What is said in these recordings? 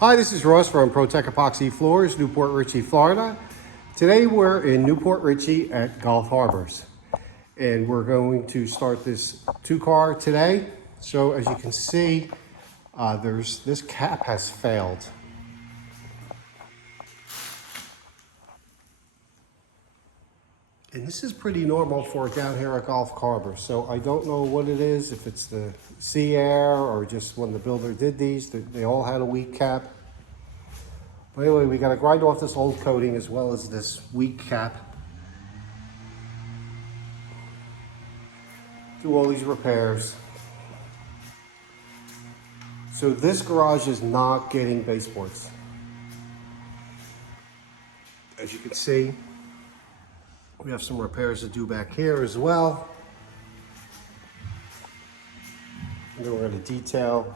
Hi, this is Ross from ProTech Epoxy Floors, Newport Richey, Florida. Today we're in Newport Richey at Gulf Harbors, and we're going to start this two-car today. So as you can see, this cap has failed. And this is pretty normal for down here at Gulf Harbors. So I don't know what it is, if it's the sea air or just when the builder did these, they all had a weak cap. But anyway, we got to grind off this old coating as well as this weak cap. Do all these repairs. So this garage is not getting baseboards. As you can see, we have some repairs to do back here as well. And then we're going to detail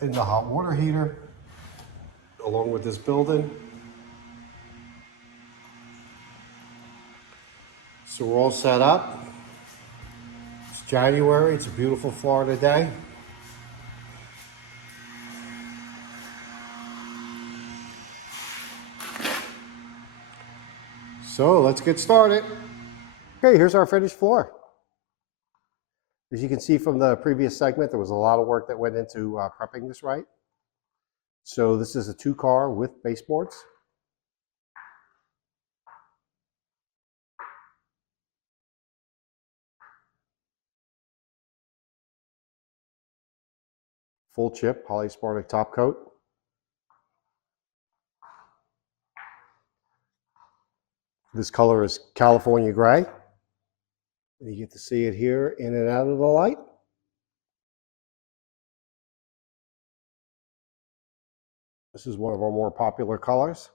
in the hot water heater along with this building. So we're all set up. It's January, it's a beautiful Florida day. So let's get started. Okay, here's our finished floor. As you can see from the previous segment, there was a lot of work that went into prepping this right. So this is a two-car with baseboards. Full chip polyaspartic top coat. This color is California gray. And you get to see it here in and out of the light. This is one of our more popular colors.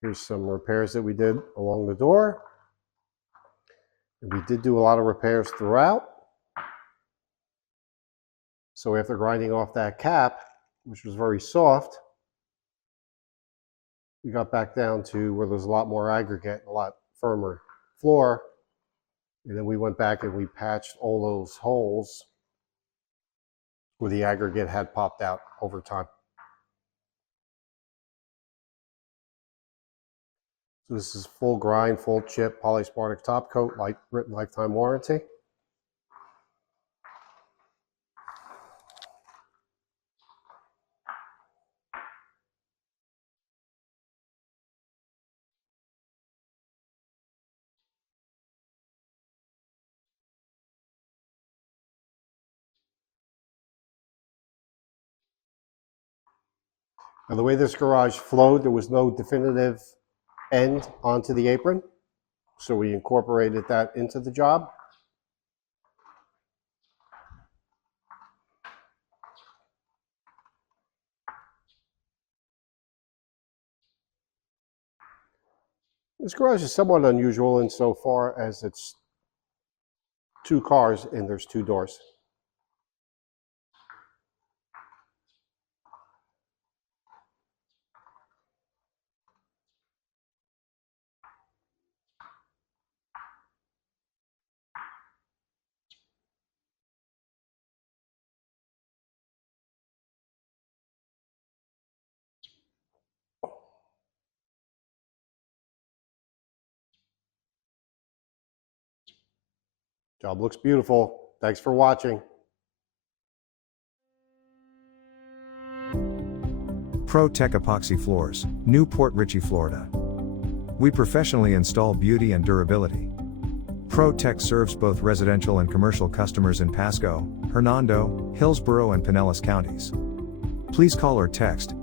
Here's some repairs that we did along the door. And we did do a lot of repairs throughout. So after grinding off that cap, which was very soft, we got back down to where there's a lot more aggregate, a lot firmer floor. And then we went back and we patched all those holes where the aggregate had popped out over time. So this is full grind, full chip, polyaspartic top coat, written lifetime warranty. Now, the way this garage flowed, there was no definitive end onto the apron, so we incorporated that into the job. This garage is somewhat unusual insofar as it's two cars and there's two doors. Job looks beautiful. Thanks for watching. ProTech Epoxy Floors, Newport Richey, Florida. We professionally install beauty and durability. ProTech serves both residential and commercial customers in Pasco, Hernando, Hillsborough, and Pinellas counties. Please call or text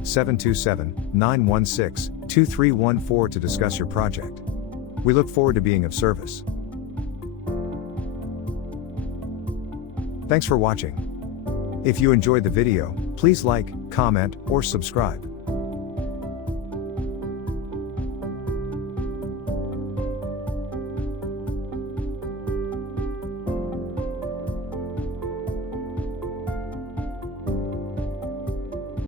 727-916-2314 to discuss your project. We look forward to being of service. Thanks for watching. If you enjoyed the video, please like, comment, or subscribe.